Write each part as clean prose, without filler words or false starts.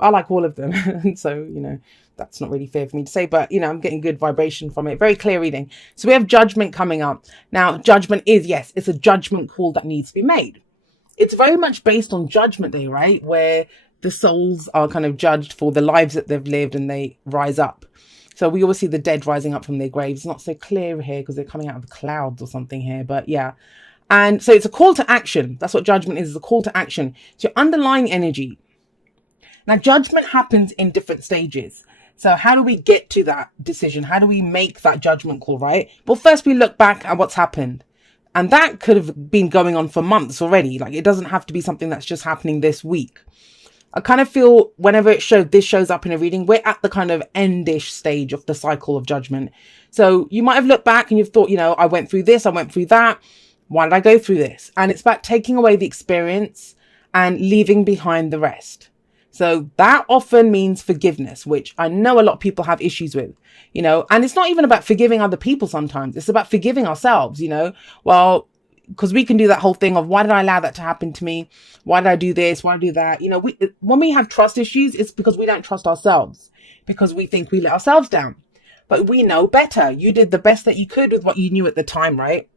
I like all of them. And so, that's not really fair for me to say, but, I'm getting good vibration from it. Very clear reading. So we have judgment coming up. Now, judgment is, yes, it's a judgment call that needs to be made. It's very much based on Judgment Day, right? Where the souls are kind of judged for the lives that they've lived and they rise up. So we always see the dead rising up from their graves. It's not so clear here because they're coming out of the clouds or something here, but yeah. And so it's a call to action. That's what judgment is a call to action. It's your underlying energy. Now, judgment happens in different stages. So how do we get to that decision? How do we make that judgment call, right? Well, first we look back at what's happened. And that could have been going on for months already. Like, it doesn't have to be something that's just happening this week. I kind of feel whenever this shows up in a reading, we're at the kind of endish stage of the cycle of judgment. So you might have looked back and you've thought, I went through this, I went through that. Why did I go through this? And it's about taking away the experience and leaving behind the rest. So that often means forgiveness, which I know a lot of people have issues with, and it's not even about forgiving other people sometimes. It's about forgiving ourselves, well, because we can do that whole thing of why did I allow that to happen to me? Why did I do this? Why did I do that? When we have trust issues, it's because we don't trust ourselves, because we think we let ourselves down. But we know better. You did the best that you could with what you knew at the time, right?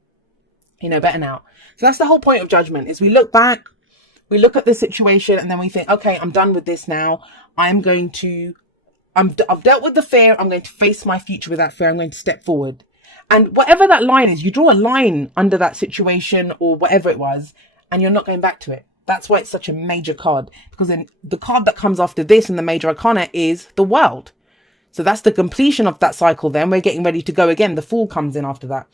You know better now. So that's the whole point of judgment, is we look back, we look at the situation, and then we think, okay, I'm done with this now. I've dealt with the fear. I'm going to face my future with that fear. I'm going to step forward. And whatever that line is, you draw a line under that situation or whatever it was, and you're not going back to it. That's why it's such a major card, because then the card that comes after this in the major arcana is the World. So that's the completion of that cycle. Then we're getting ready to go again. The Fool comes in after that.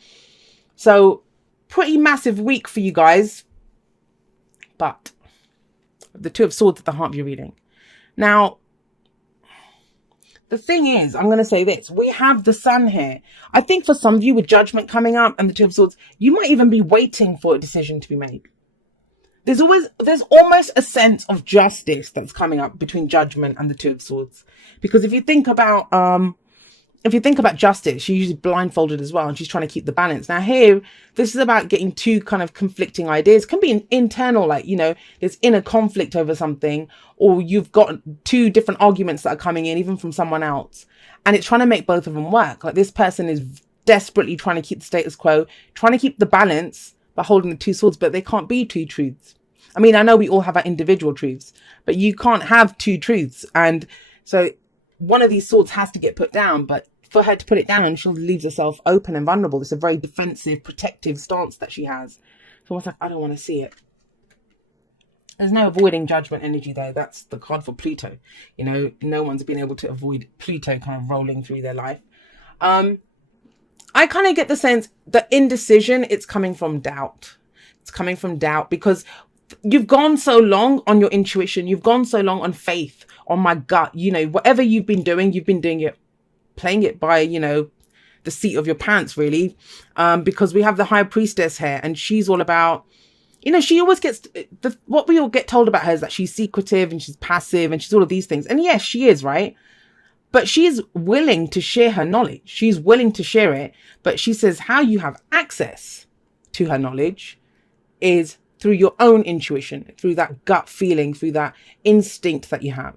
So pretty massive week for you guys. But the Two of Swords at the heart of your reading. Now, the thing is, I'm going to say this. We have the Sun here. I think for some of you with Judgment coming up and the Two of Swords, you might even be waiting for a decision to be made. There's almost a sense of justice that's coming up between Judgment and the Two of Swords. Because if you think about justice, she's usually blindfolded as well, and she's trying to keep the balance. Now here, this is about getting two kind of conflicting ideas. It can be an internal, there's inner conflict over something, or you've got two different arguments that are coming in, even from someone else. And it's trying to make both of them work. Like, this person is desperately trying to keep the status quo, trying to keep the balance by holding the two swords, but they can't be two truths. I mean, I know we all have our individual truths, but you can't have two truths. And so one of these swords has to get put down, but for her to put it down, she leaves herself open and vulnerable. It's a very defensive, protective stance that she has. So I was like, I don't want to see it. There's no avoiding Judgment energy there. That's the card for Pluto. No one's been able to avoid Pluto kind of rolling through their life. I kind of get the sense that indecision, it's coming from doubt. It's coming from doubt because you've gone so long on your intuition. You've gone so long on faith, on my gut. Whatever you've been doing it, playing it by, the seat of your pants, really. Because we have the High Priestess here, and she's all about, she always gets, what we all get told about her is that she's secretive and she's passive and she's all of these things. And yes, she is, right? But she's willing to share her knowledge. She's willing to share it. But she says how you have access to her knowledge is through your own intuition, through that gut feeling, through that instinct that you have.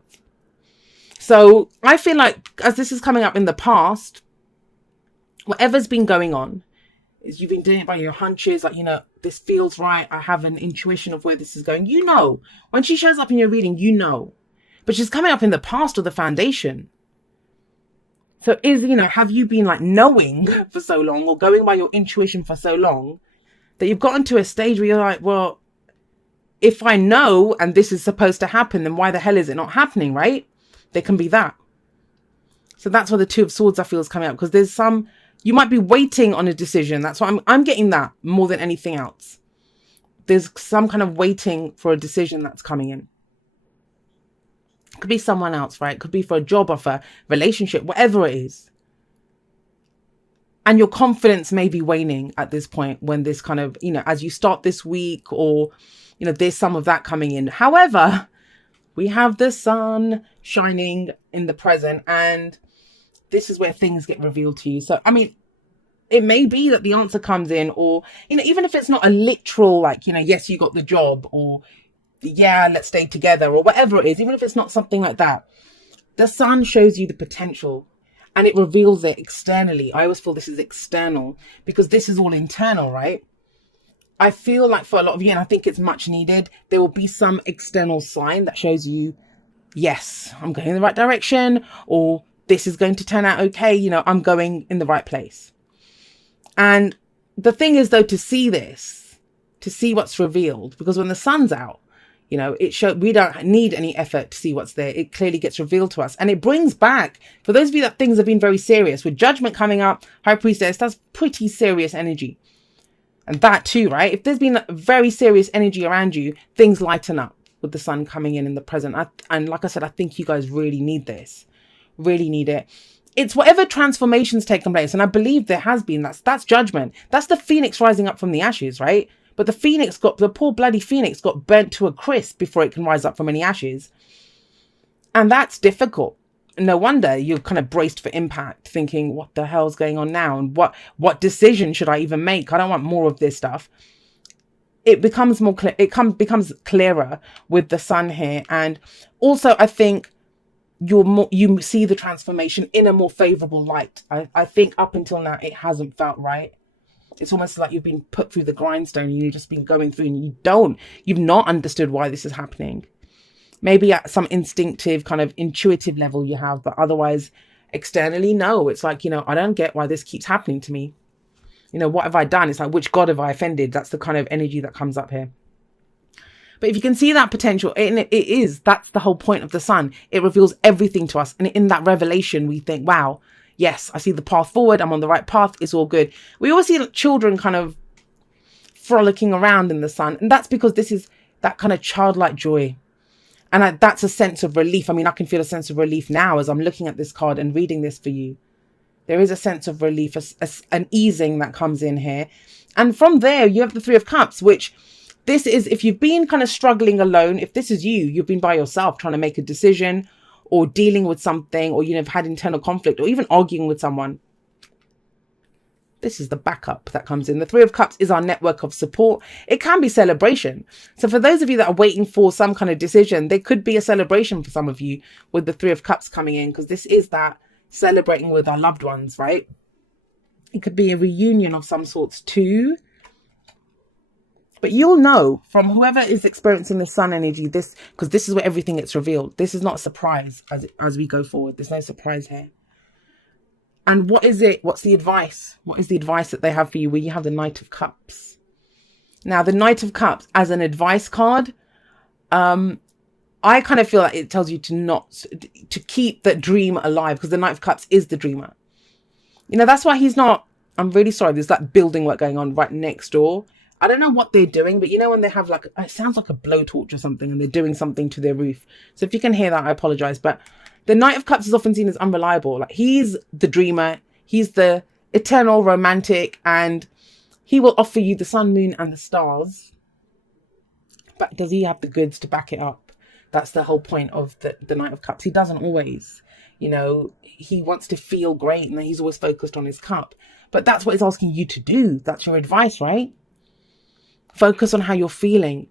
So I feel like, as this is coming up in the past, whatever's been going on is you've been doing it by your hunches. Like, this feels right. I have an intuition of where this is going. When she shows up in your reading, but she's coming up in the past or the foundation. So have you been knowing for so long, or going by your intuition for so long, that you've gotten to a stage where you're like, well, if I know and this is supposed to happen, then why the hell is it not happening, right? There can be that. So that's why the Two of Swords I feel is coming up, because you might be waiting on a decision. That's why I'm getting that more than anything else. There's some kind of waiting for a decision that's coming in. Could be someone else, right? Could be for a job offer, relationship, whatever it is. And your confidence may be waning at this point when this kind of, as you start this week, or, there's some of that coming in. However, we have the sun shining in the present, and this is where things get revealed to you. So, I mean, it may be that the answer comes in, or, even if it's not a literal, yes, you got the job, or yeah, let's stay together or whatever it is, even if it's not something like that. The sun shows you the potential and it reveals it externally. I always feel this is external because this is all internal, right? I feel like for a lot of you, and I think it's much needed, there will be some external sign that shows you, yes, I'm going in the right direction, or this is going to turn out okay. You know, I'm going in the right place. And the thing is, though, to see this, to see what's revealed, because when the sun's out, you know, we don't need any effort to see what's there. It clearly gets revealed to us. And it brings back, for those of you that things have been very serious, with judgment coming up, High Priestess, that's pretty serious energy. And that too, right? If there's been very serious energy around you, things lighten up with the sun coming in the present. And like I said, I think you guys really need this. Really need it. It's whatever transformations taken place. And I believe there has been. That's judgment. That's the phoenix rising up from the ashes, right? But the poor bloody phoenix got burnt to a crisp before it can rise up from any ashes. And that's difficult. No wonder you're kind of braced for impact, thinking, what the hell's going on now? And what decision should I even make? I don't want more of this stuff. It becomes more clear. Becomes clearer with the sun here. And also, I think you see the transformation in a more favorable light. I think up until now, it hasn't felt right. It's almost like you've been put through the grindstone and you've just been going through and you've not understood why this is happening. Maybe at some instinctive kind of intuitive level you have, but otherwise externally, no. It's like, you know, I don't get why this keeps happening to me. You know, what have I done? It's like, which God have I offended? That's the kind of energy that comes up here. But if you can see that potential, that's the whole point of the sun. It reveals everything to us. And in that revelation, we think, wow, yes, I see the path forward. I'm on the right path. It's all good. We always see children kind of frolicking around in the sun. And that's because this is that kind of childlike joy. And that's a sense of relief. I mean, I can feel a sense of relief now as I'm looking at this card and reading this for you. There is a sense of relief, an easing that comes in here. And from there, you have the Three of Cups, which this is, if you've been kind of struggling alone, if this is you've been by yourself trying to make a decision or dealing with something, or, you know, have had internal conflict or even arguing with someone. This is the backup that comes in. The Three of Cups is our network of support. It can be celebration. So for those of you that are waiting for some kind of decision, there could be a celebration for some of you with the Three of Cups coming in, because this is that celebrating with our loved ones, right? It could be a reunion of some sorts too. But you'll know from whoever is experiencing the sun energy, because this is where everything gets revealed. This is not a surprise as we go forward. There's no surprise here. And what is it? What's the advice? What is the advice that they have for you where you have the Knight of Cups? Now, the Knight of Cups as an advice card, I kind of feel like it tells you to keep that dream alive, because the Knight of Cups is the dreamer. You know, that's why he's not, I'm really sorry, there's that building work going on right next door. I don't know what they're doing, but you know when they have like, it sounds like a blowtorch or something, and they're doing something to their roof. So if you can hear that, I apologize. But the Knight of Cups is often seen as unreliable. Like, he's the dreamer, he's the eternal romantic, and he will offer you the sun, moon, and the stars. But does he have the goods to back it up? That's the whole point of the Knight of Cups. He doesn't always, you know, he wants to feel great, and he's always focused on his cup. But that's what it's asking you to do. That's your advice, right? Focus on how you're feeling.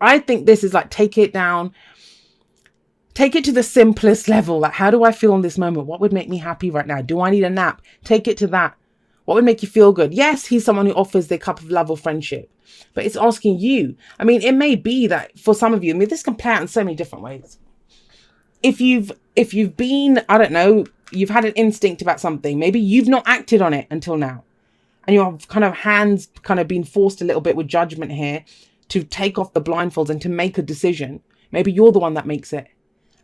I think this is like, take it down. Take it to the simplest level. Like, how do I feel in this moment? What would make me happy right now? Do I need a nap? Take it to that. What would make you feel good? Yes, he's someone who offers their cup of love or friendship, but it's asking you. I mean, it may be that for some of you, I mean, this can play out in so many different ways. If you've been, I don't know, you've had an instinct about something, maybe you've not acted on it until now, and your kind of hands kind of been forced a little bit with judgment here to take off the blindfolds and to make a decision. Maybe you're the one that makes it.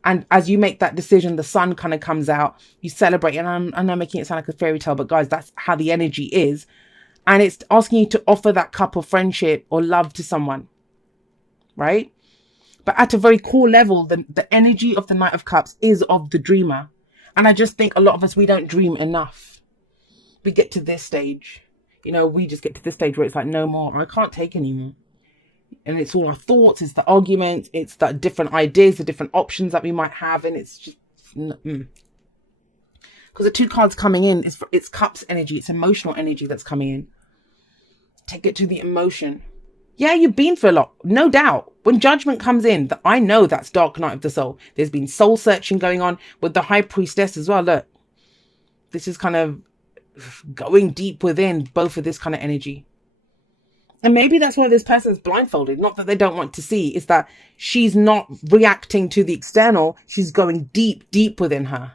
And as you make that decision, the sun kind of comes out, you celebrate. And I'm making it sound like a fairy tale, but guys, that's how the energy is. And it's asking you to offer that cup of friendship or love to someone, right? But at a very core level, the energy of the Knight of Cups is of the dreamer. And I just think a lot of us, we don't dream enough. We get to this stage, you know, we just get to this stage where it's like, no more, I can't take anymore. And it's all our thoughts, it's the arguments, it's the different ideas, the different options that we might have. And it's just, because the two cards coming in, it's cups energy, it's emotional energy that's coming in. Take it to the emotion. Yeah, you've been through a lot, no doubt. When judgment comes in, I know that's dark night of the soul. There's been soul searching going on with the high priestess as well. Look, this is kind of going deep within both of this kind of energy. And maybe that's why this person's blindfolded. Not that they don't want to see, it's that she's not reacting to the external. She's going deep, deep within her.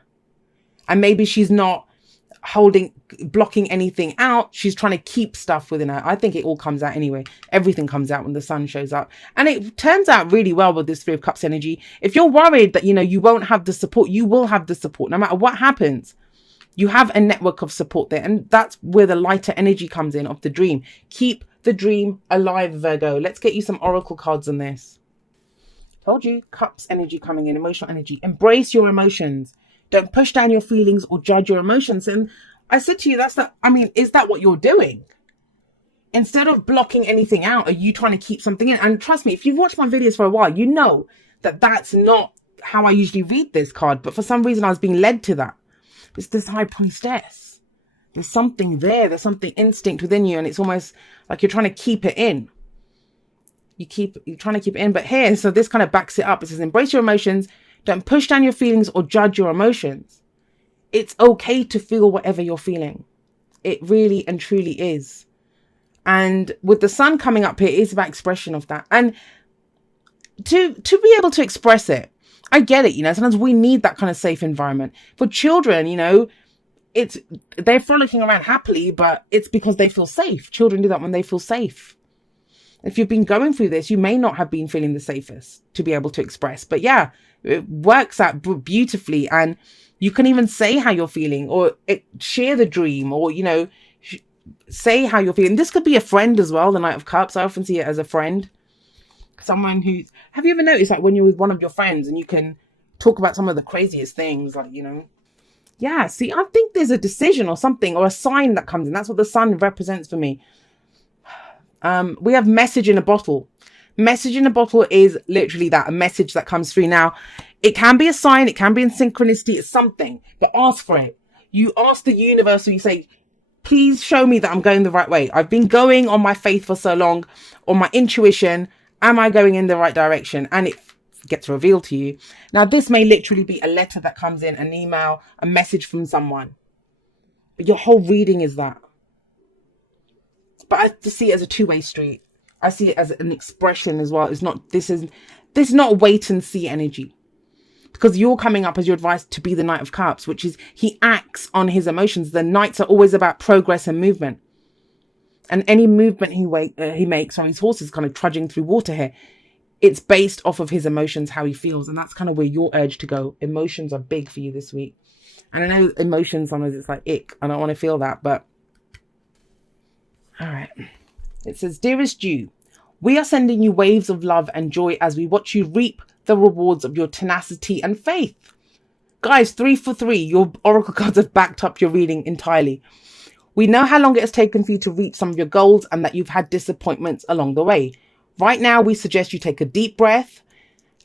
And maybe she's not blocking anything out. She's trying to keep stuff within her. I think it all comes out anyway. Everything comes out when the sun shows up. And it turns out really well with this Three of Cups energy. If you're worried that, you won't have the support, you will have the support no matter what happens. You have a network of support there. And that's where the lighter energy comes in of the dream. Keep the dream alive, Virgo. Let's get you some oracle cards on this. Told you, Cups energy coming in, emotional energy. Embrace your emotions. Don't push down your feelings or judge your emotions. And I said to you, is that what you're doing? Instead of blocking anything out, are you trying to keep something in? And trust me, if you've watched my videos for a while, you know that that's not how I usually read this card. But for some reason, I was being led to that. It's this high priestess. There's something there. There's something instinct within you. And it's almost like you're trying to keep it in. You're trying to keep it in. But here, so this kind of backs it up. It says, embrace your emotions. Don't push down your feelings or judge your emotions. It's okay to feel whatever you're feeling. It really and truly is. And with the sun coming up here, it's about expression of that. And to be able to express it, I get it, sometimes we need that kind of safe environment. For children, they're frolicking around happily, but it's because they feel safe. Children do that when they feel safe. If you've been going through this, you may not have been feeling the safest to be able to express. But yeah, it works out beautifully. And you can even say how you're feeling or share the dream or, say how you're feeling. This could be a friend as well, the Knight of Cups. I often see it as a friend. Someone have you ever noticed like when you're with one of your friends and you can talk about some of the craziest things, like, yeah, see, I think there's a decision or something or a sign that comes in. That's what the sun represents for me. We have message in a bottle. Message in a bottle is literally that, a message that comes through. Now, it can be a sign, it can be in synchronicity, it's something, but ask for it. You ask the universe, or you say, please show me that I'm going the right way. I've been going on my faith for so long, on my intuition. Am I going in the right direction? And it gets revealed to you. Now, this may literally be a letter that comes in, an email, a message from someone. But your whole reading is that. But I just see it as a two-way street. I see it as an expression as well. This is not wait and see energy. Because you're coming up as your advice to be the Knight of Cups, which is he acts on his emotions. The Knights are always about progress and movement. And any movement he makes, or his horse is kind of trudging through water here, it's based off of his emotions, how he feels. And that's kind of where you're urged to go. Emotions are big for you this week. And I know emotions, sometimes it's like, ick, I don't want to feel that, but all right. It says, dearest you, we are sending you waves of love and joy as we watch you reap the rewards of your tenacity and faith. Guys, 3 for 3, your oracle cards have backed up your reading entirely. We know how long it has taken for you to reach some of your goals and that you've had disappointments along the way. Right now, we suggest you take a deep breath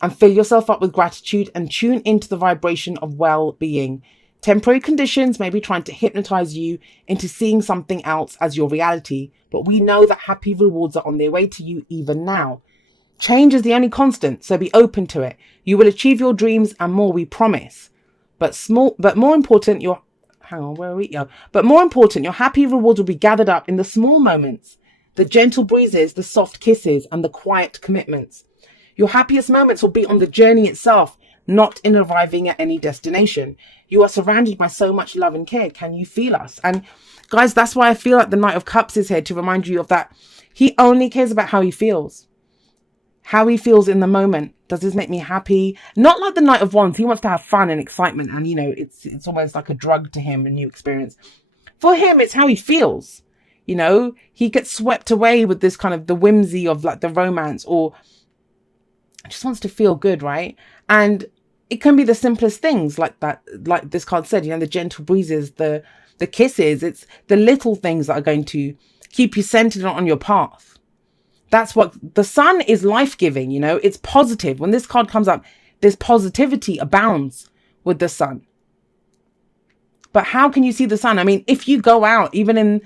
and fill yourself up with gratitude and tune into the vibration of well-being. Temporary conditions may be trying to hypnotize you into seeing something else as your reality, but we know that happy rewards are on their way to you even now. Change is the only constant, so be open to it. You will achieve your dreams and more, we promise. But more important, your happy rewards will be gathered up in the small moments, the gentle breezes, the soft kisses, and the quiet commitments. Your happiest moments will be on the journey itself, not in arriving at any destination. You are surrounded by so much love and care. Can you feel us? And guys, that's why I feel like the Knight of Cups is here to remind you of that. He only cares about how he feels. How he feels in the moment. Does this make me happy? Not like the Knight of Wands. He wants to have fun and excitement. And, it's almost like a drug to him, a new experience. For him, it's how he feels. He gets swept away with this kind of the whimsy of like the romance, or just wants to feel good, right? And it can be the simplest things like that, like this card said, the gentle breezes, the kisses. It's the little things that are going to keep you centered on your path. That's what the sun is, life-giving, it's positive. When this card comes up, this positivity abounds with the sun. But how can you see the sun? I mean, if you go out, even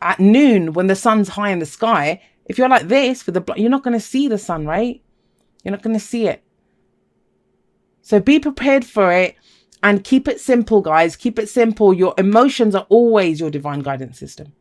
at noon, when the sun's high in the sky, If you're like this with the, you're not going to see the sun, right? You're not going to see it. So be prepared for it and keep it simple, guys. Keep it simple. Your emotions are always your divine guidance system.